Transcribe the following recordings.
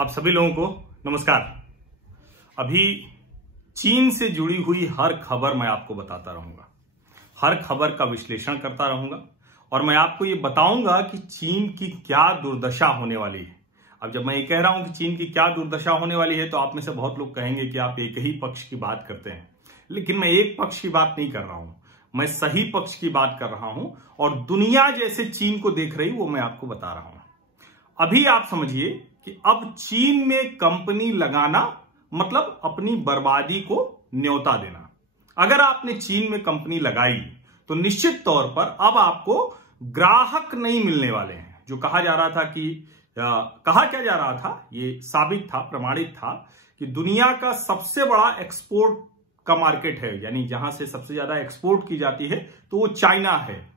आप सभी लोगों को नमस्कार। अभी चीन से जुड़ी हुई हर खबर मैं आपको बताता रहूंगा, हर खबर का विश्लेषण करता रहूंगा और मैं आपको ये बताऊंगा कि चीन की क्या दुर्दशा होने वाली है। अब जब मैं ये कह रहा हूं कि चीन की क्या दुर्दशा होने वाली है तो आप में से बहुत लोग कहेंगे कि आप एक ही पक्ष की बात करते हैं, लेकिन मैं एक पक्ष की बात नहीं कर रहा हूं, मैं सही पक्ष की बात कर रहा हूं और दुनिया जैसे चीन को देख रही वो मैं आपको बता रहा हूं। अभी आप समझिए कि अब चीन में कंपनी लगाना मतलब अपनी बर्बादी को न्योता देना। अगर आपने चीन में कंपनी लगाई तो निश्चित तौर पर अब आपको ग्राहक नहीं मिलने वाले हैं। जो कहा जा रहा था कि कहा क्या जा रहा था, ये साबित था, प्रमाणित था कि दुनिया का सबसे बड़ा एक्सपोर्ट का मार्केट है, यानी जहां से सबसे ज्यादा एक्सपोर्ट की जाती है तो वो चाइना है।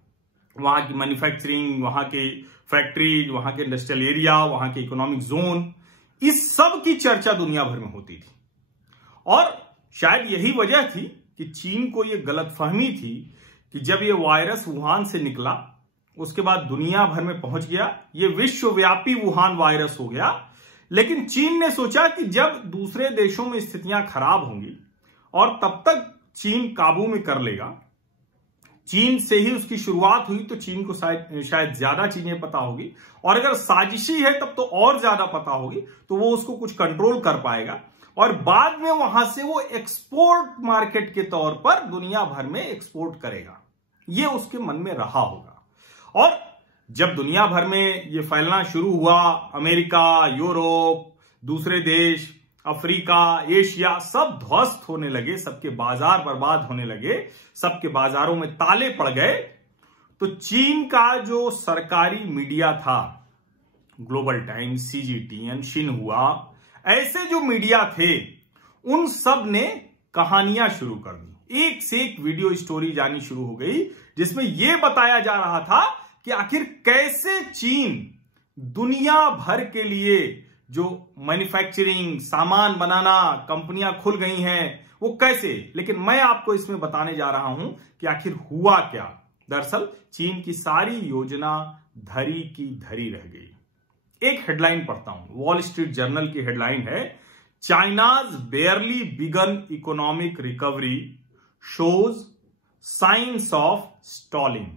वहां की मैन्युफैक्चरिंग, वहां की फैक्ट्रीज, वहां के इंडस्ट्रियल एरिया, वहां के इकोनॉमिक जोन, इस सब की चर्चा दुनिया भर में होती थी। और शायद यही वजह थी कि चीन को यह गलतफहमी थी कि जब यह वायरस वुहान से निकला उसके बाद दुनिया भर में पहुंच गया, यह विश्वव्यापी वुहान वायरस हो गया। लेकिन चीन ने सोचा कि जब दूसरे देशों में स्थितियां खराब होंगी और तब तक चीन काबू में कर लेगा, चीन से ही उसकी शुरुआत हुई तो चीन को शायद ज्यादा चीजें पता होगी और अगर साजिशी है तब तो और ज्यादा पता होगी, तो वो उसको कुछ कंट्रोल कर पाएगा और बाद में वहां से वो एक्सपोर्ट मार्केट के तौर पर दुनिया भर में एक्सपोर्ट करेगा। ये उसके मन में रहा होगा। और जब दुनिया भर में ये फैलना शुरू हुआ, अमेरिका, यूरोप, दूसरे देश, अफ्रीका, एशिया सब ध्वस्त होने लगे, सबके बाजार बर्बाद होने लगे, सबके बाजारों में ताले पड़ गए, तो चीन का जो सरकारी मीडिया था, ग्लोबल टाइम्स, सीजीटीएन, शिनहुआ, ऐसे जो मीडिया थे उन सब ने कहानियां शुरू कर दी। एक से एक वीडियो स्टोरी जानी शुरू हो गई जिसमें यह बताया जा रहा था कि आखिर कैसे चीन दुनिया भर के लिए जो मैन्युफैक्चरिंग, सामान बनाना, कंपनियां खुल गई हैं, वो कैसे। लेकिन मैं आपको इसमें बताने जा रहा हूं कि आखिर हुआ क्या। दरअसल चीन की सारी योजना धरी की धरी रह गई। एक हेडलाइन पढ़ता हूं, वॉल स्ट्रीट जर्नल की हेडलाइन है, China's barely began economic recovery shows signs of stalling,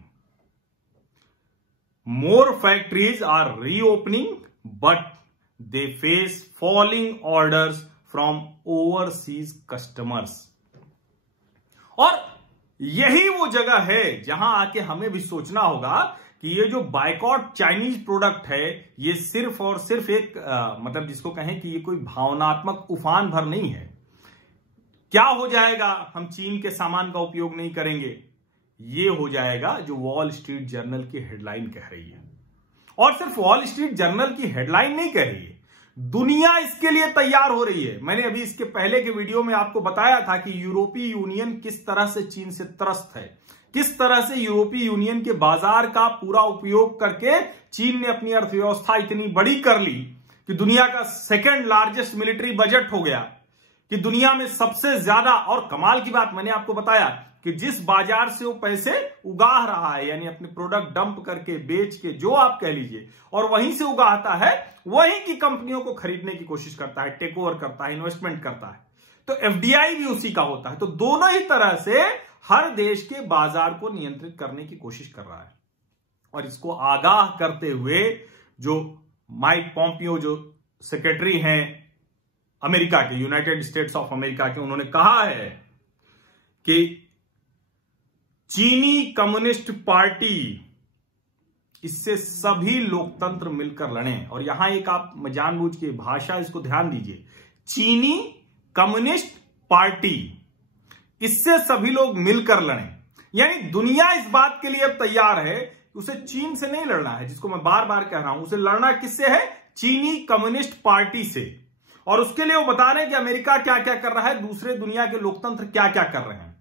more factories are reopening but they face falling orders from overseas customers। और यही वो जगह है जहां आके हमें भी सोचना होगा कि ये जो बायकॉट चाइनीज प्रोडक्ट है ये सिर्फ और सिर्फ एक मतलब जिसको कहें कि ये कोई भावनात्मक उफान भर नहीं है। क्या हो जाएगा हम चीन के सामान का उपयोग नहीं करेंगे, ये हो जाएगा जो वॉल स्ट्रीट जर्नल की हेडलाइन कह रही है। और सिर्फ वॉल स्ट्रीट जर्नल की हेडलाइन नहीं कह रही है, दुनिया इसके लिए तैयार हो रही है। मैंने अभी इसके पहले के वीडियो में आपको बताया था कि यूरोपीय यूनियन किस तरह से चीन से त्रस्त है, किस तरह से यूरोपीय यूनियन के बाजार का पूरा उपयोग करके चीन ने अपनी अर्थव्यवस्था इतनी बड़ी कर ली कि दुनिया का सेकंड लार्जेस्ट मिलिट्री बजट हो गया, कि दुनिया में सबसे ज्यादा। और कमाल की बात मैंने आपको बताया कि जिस बाजार से वो पैसे उगा रहा है, यानी अपने प्रोडक्ट डंप करके, बेच के, जो आप कह लीजिए, और वहीं से उगाता है, वहीं की कंपनियों को खरीदने की कोशिश करता है, टेक ओवर करता है, इन्वेस्टमेंट करता है। तो एफडीआई भी उसी का होता है। तो दोनों ही तरह से हर देश के बाजार को नियंत्रित करने की कोशिश कर रहा है। और इसको आगाह करते हुए जो माइक पॉम्पियो, जो सेक्रेटरी हैं अमेरिका के, यूनाइटेड स्टेट्स ऑफ अमेरिका के, उन्होंने कहा है कि चीनी कम्युनिस्ट पार्टी, इससे सभी लोकतंत्र मिलकर लड़ें। और यहां एक आप जानबूझ के भाषा, इसको ध्यान दीजिए, चीनी कम्युनिस्ट पार्टी, इससे सभी लोग मिलकर लड़ें। यानी दुनिया इस बात के लिए अब तैयार है कि उसे चीन से नहीं लड़ना है, जिसको मैं बार बार कह रहा हूं, उसे लड़ना किससे है, चीनी कम्युनिस्ट पार्टी से। और उसके लिए वो बता रहे हैं कि अमेरिका क्या क्या कर रहा है, दूसरे दुनिया के लोकतंत्र क्या क्या कर रहे हैं।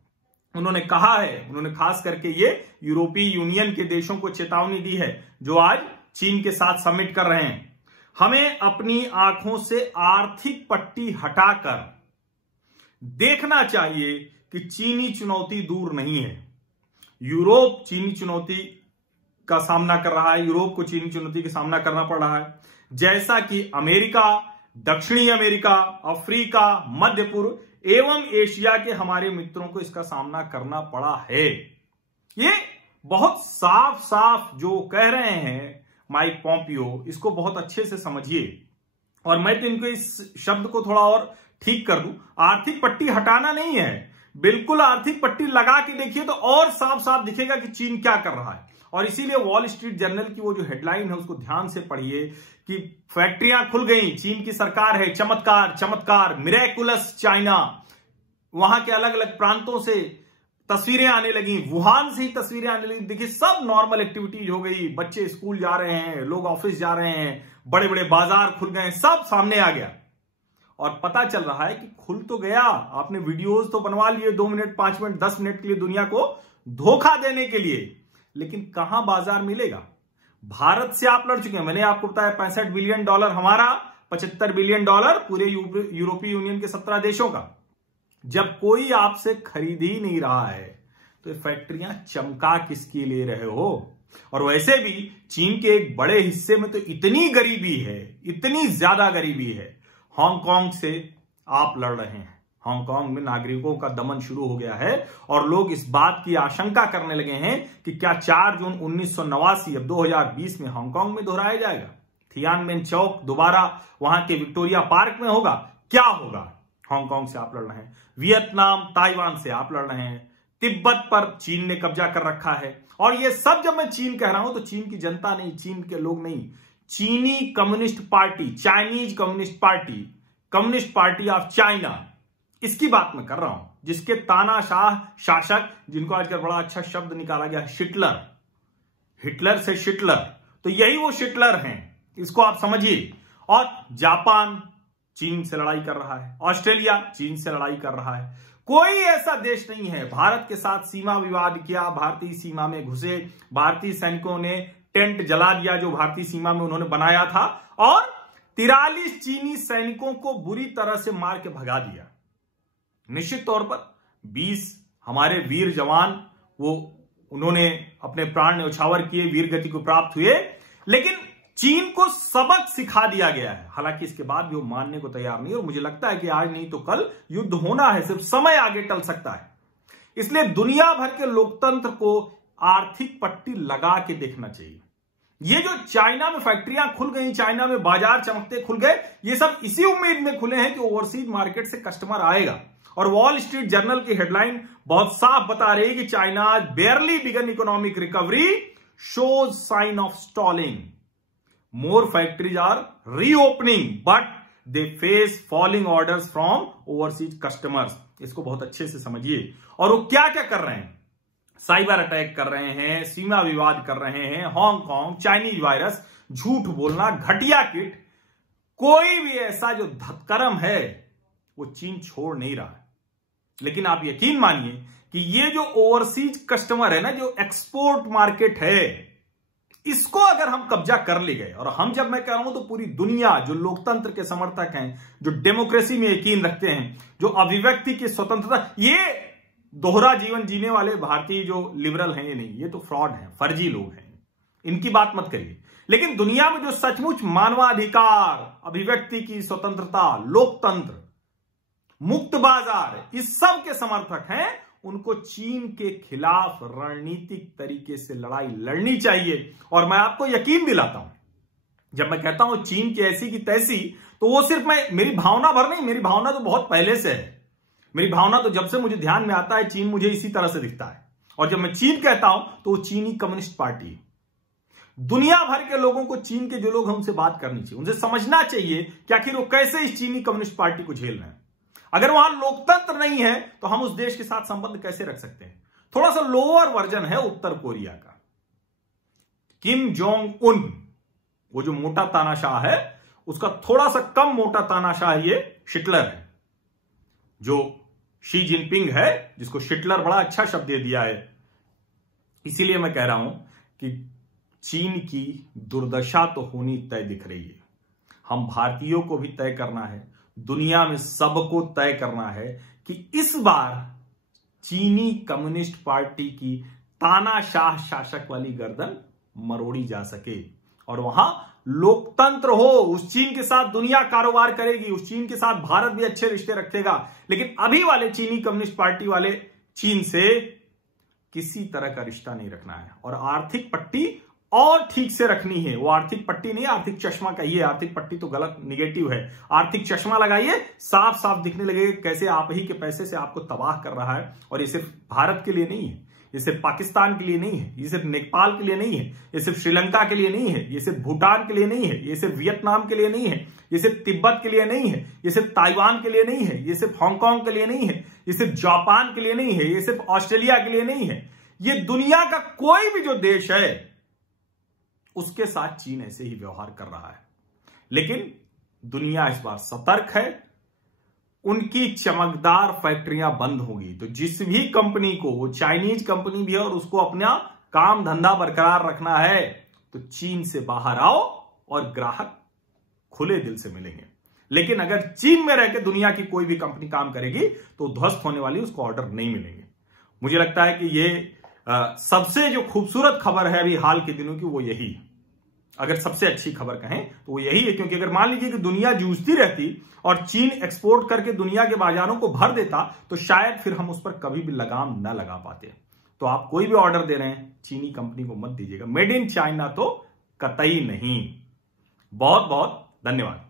उन्होंने कहा है, उन्होंने खास करके ये यूरोपीय यूनियन के देशों को चेतावनी दी है जो आज चीन के साथ समिट कर रहे हैं, हमें अपनी आंखों से आर्थिक पट्टी हटाकर देखना चाहिए कि चीनी चुनौती दूर नहीं है। यूरोप चीनी चुनौती का सामना कर रहा है, यूरोप को चीनी चुनौती का सामना करना पड़ रहा है, जैसा कि अमेरिका दक्षिणी अमेरिका, अफ्रीका, मध्य पूर्व एवं एशिया के हमारे मित्रों को इसका सामना करना पड़ा है। ये बहुत साफ साफ जो कह रहे हैं माइक पॉम्पियो, इसको बहुत अच्छे से समझिए। और मैं तो इनको इस शब्द को थोड़ा और ठीक कर दूं, आर्थिक पट्टी हटाना नहीं है, बिल्कुल आर्थिक पट्टी लगा के देखिए तो और साफ साफ दिखेगा कि चीन क्या कर रहा है। और इसीलिए वॉल स्ट्रीट जर्नल की वो जो हेडलाइन है उसको ध्यान से पढ़िए कि फैक्ट्रियां खुल गई, चीन की सरकार है, चमत्कार चमत्कार, मिरेकुलस चाइना। वहां के अलग अलग प्रांतों से तस्वीरें आने लगी, वुहान से ही तस्वीरें आने लगी। देखिए सब नॉर्मल एक्टिविटीज हो गई, बच्चे स्कूल जा रहे हैं, लोग ऑफिस जा रहे हैं, बड़े बड़े बाजार खुल गए, सब सामने आ गया। और पता चल रहा है कि खुल तो गया, आपने वीडियोस तो बनवा लिए 2 मिनट 5 मिनट 10 मिनट के लिए दुनिया को धोखा देने के लिए, लेकिन कहां बाजार मिलेगा? भारत से आप लड़ चुके हैं, मैंने आपको बताया $65 बिलियन हमारा, $75 बिलियन पूरे यूरोपीय यूनियन के 17 देशों का। जब कोई आपसे खरीद ही नहीं रहा है तो ये फैक्ट्रियां चमका किसके ले रहे हो? और वैसे भी चीन के एक बड़े हिस्से में तो इतनी गरीबी है, इतनी ज्यादा गरीबी है, हांगकांग से आप लड़ रहे हैं, हांगकांग में नागरिकों का दमन शुरू हो गया है और लोग इस बात की आशंका करने लगे हैं कि क्या 4 जून 1989 अब 2020 में हांगकांग में दोहराया जाएगा? थियानमेन चौक दोबारा वहां के विक्टोरिया पार्क में होगा? क्या होगा? हांगकांग से आप लड़ रहे हैं, वियतनाम ताइवान से आप लड़ रहे हैं, तिब्बत पर चीन ने कब्जा कर रखा है। और ये सब जब मैं चीन कह रहा हूं तो चीन की जनता नहीं, चीन के लोग नहीं, चीनी communist party, Chinese communist party, communist party of China, इसकी बात मैं कर रहा हूं, जिसके तानाशाह शासक, जिनको आजकल बड़ा अच्छा शब्द निकाला गया है, शिटलर, हिटलर से शिटलर, तो यही वो शिटलर हैं, इसको आप समझिए। और जापान चीन से लड़ाई कर रहा है, ऑस्ट्रेलिया चीन से लड़ाई कर रहा है। कोई ऐसा देश नहीं है, भारत के साथ सीमा विवाद किया, भारतीय सीमा में घुसे, भारतीय सैनिकों ने टेंट जला दिया जो भारतीय सीमा में उन्होंने बनाया था, और 43 चीनी सैनिकों को बुरी तरह से मार के भगा दिया। निश्चित तौर पर 20 हमारे वीर जवान उन्होंने अपने प्राण न्यौछावर किए, वीर गति को प्राप्त हुए, लेकिन चीन को सबक सिखा दिया गया है। हालांकि इसके बाद भी वो मानने को तैयार नहीं, और मुझे लगता है कि आज नहीं तो कल युद्ध होना है, सिर्फ समय आगे टल सकता है। इसलिए दुनिया भर के लोकतंत्र को आर्थिक पट्टी लगा के देखना चाहिए। ये जो चाइना में फैक्ट्रियां खुल गई, चाइना में बाजार चमकते खुल गए, ये सब इसी उम्मीद में खुले हैं कि ओवरसीज मार्केट से कस्टमर आएगा। और वॉल स्ट्रीट जर्नल की हेडलाइन बहुत साफ बता रही है कि China barely began economic recovery shows sign of stalling, more factories are reopening but they face falling orders from overseas customers. इसको बहुत अच्छे से समझिए। और वो क्या क्या कर रहे हैं? साइबर अटैक कर रहे हैं, सीमा विवाद कर रहे हैं, हांगकांग, चाइनीज वायरस, झूठ बोलना, घटिया किट, कोई भी ऐसा जो धतकर्म है वो चीन छोड़ नहीं रहा है। लेकिन आप यकीन मानिए कि ये जो ओवरसीज कस्टमर है ना, जो एक्सपोर्ट मार्केट है, इसको अगर हम कब्जा कर ले गए, और हम जब मैं कह रहा हूं तो पूरी दुनिया जो लोकतंत्र के समर्थक हैं, जो डेमोक्रेसी में यकीन रखते हैं, जो अभिव्यक्ति की स्वतंत्रता, ये दोहरा जीवन जीने वाले भारतीय जो लिबरल हैं, ये नहीं, ये तो फ्रॉड हैं, फर्जी लोग हैं, इनकी बात मत करिए। लेकिन दुनिया में जो सचमुच मानवाधिकार, अभिव्यक्ति की स्वतंत्रता, लोकतंत्र, मुक्त बाजार, इस सब के समर्थक हैं, उनको चीन के खिलाफ रणनीतिक तरीके से लड़ाई लड़नी चाहिए। और मैं आपको यकीन दिलाता हूं, जब मैं कहता हूं चीन की ऐसी की तैसी, तो वो सिर्फ मेरी भावना भर नहीं, मेरी भावना तो बहुत पहले से है। मेरी भावना तो जब से मुझे ध्यान में आता है, चीन मुझे इसी तरह से दिखता है। और जब मैं चीन कहता हूं तो वो चीनी कम्युनिस्ट पार्टी है। दुनिया भर के लोगों को, चीन के जो लोग हैं, उनसे बात करनी चाहिए, उनसे समझना चाहिए कि आखिर वो कैसे इस चीनी कम्युनिस्ट पार्टी को झेल रहे हैं। अगर वहां लोकतंत्र नहीं है तो हम उस देश के साथ संबंध कैसे रख सकते हैं? थोड़ा सा लोअर वर्जन है उत्तर कोरिया का, किम जोंग उन, वो जो मोटा तानाशाह है, उसका थोड़ा सा कम मोटा तानाशाह ये शिटलर है। जो शी जिनपिंग है, जिसको शिटलर बड़ा अच्छा शब्द दे दिया है। इसीलिए मैं कह रहा हूं कि चीन की दुर्दशा तो होनी तय दिख रही है। हम भारतीयों को भी तय करना है, दुनिया में सबको तय करना है कि इस बार चीनी कम्युनिस्ट पार्टी की तानाशाह शासक वाली गर्दन मरोड़ी जा सके और वहां लोकतंत्र हो, उस चीन के साथ दुनिया कारोबार करेगी, उस चीन के साथ भारत भी अच्छे रिश्ते रखेगा। लेकिन अभी वाले चीनी कम्युनिस्ट पार्टी वाले चीन से किसी तरह का रिश्ता नहीं रखना है और आर्थिक पट्टी और ठीक से रखनी है। वो आर्थिक पट्टी नहीं, आर्थिक चश्मा कहिए, आर्थिक पट्टी तो गलत निगेटिव है। आर्थिक चश्मा लगाइए, साफ साफ दिखने लगेगा कैसे आप ही के पैसे से आपको तबाह कर रहा है। और ये सिर्फ भारत के लिए नहीं है, ये सिर्फ पाकिस्तान के लिए नहीं है, ये सिर्फ नेपाल के लिए नहीं है, ये सिर्फ श्रीलंका के लिए नहीं है, ये सिर्फ भूटान के लिए नहीं है, ये सिर्फ वियतनाम के लिए नहीं है, ये सिर्फ तिब्बत के लिए नहीं है, ये सिर्फ ताइवान के लिए नहीं है, ये सिर्फ हांगकांग के लिए नहीं है, ये सिर्फ जापान के लिए नहीं है, ये सिर्फ ऑस्ट्रेलिया के लिए नहीं है। ये दुनिया का कोई भी जो देश है उसके साथ चीन ऐसे ही व्यवहार कर रहा है। लेकिन दुनिया इस बार सतर्क है, उनकी चमकदार फैक्ट्रियां बंद होगी तो जिस भी कंपनी को, वो चाइनीज कंपनी भी है और उसको अपना काम धंधा बरकरार रखना है, तो चीन से बाहर आओ और ग्राहक खुले दिल से मिलेंगे। लेकिन अगर चीन में रहकर दुनिया की कोई भी कंपनी काम करेगी तो ध्वस्त होने वाली, उसको ऑर्डर नहीं मिलेंगे। मुझे लगता है कि ये सबसे जो खूबसूरत खबर है अभी हाल के दिनों की वो यही है। अगर सबसे अच्छी खबर कहें तो वो यही है, क्योंकि अगर मान लीजिए कि दुनिया जूझती रहती और चीन एक्सपोर्ट करके दुनिया के बाजारों को भर देता तो शायद फिर हम उस पर कभी भी लगाम न लगा पाते। तो आप कोई भी ऑर्डर दे रहे हैं चीनी कंपनी को मत दीजिएगा, मेड इन चाइना तो कतई नहीं। बहुत बहुत धन्यवाद।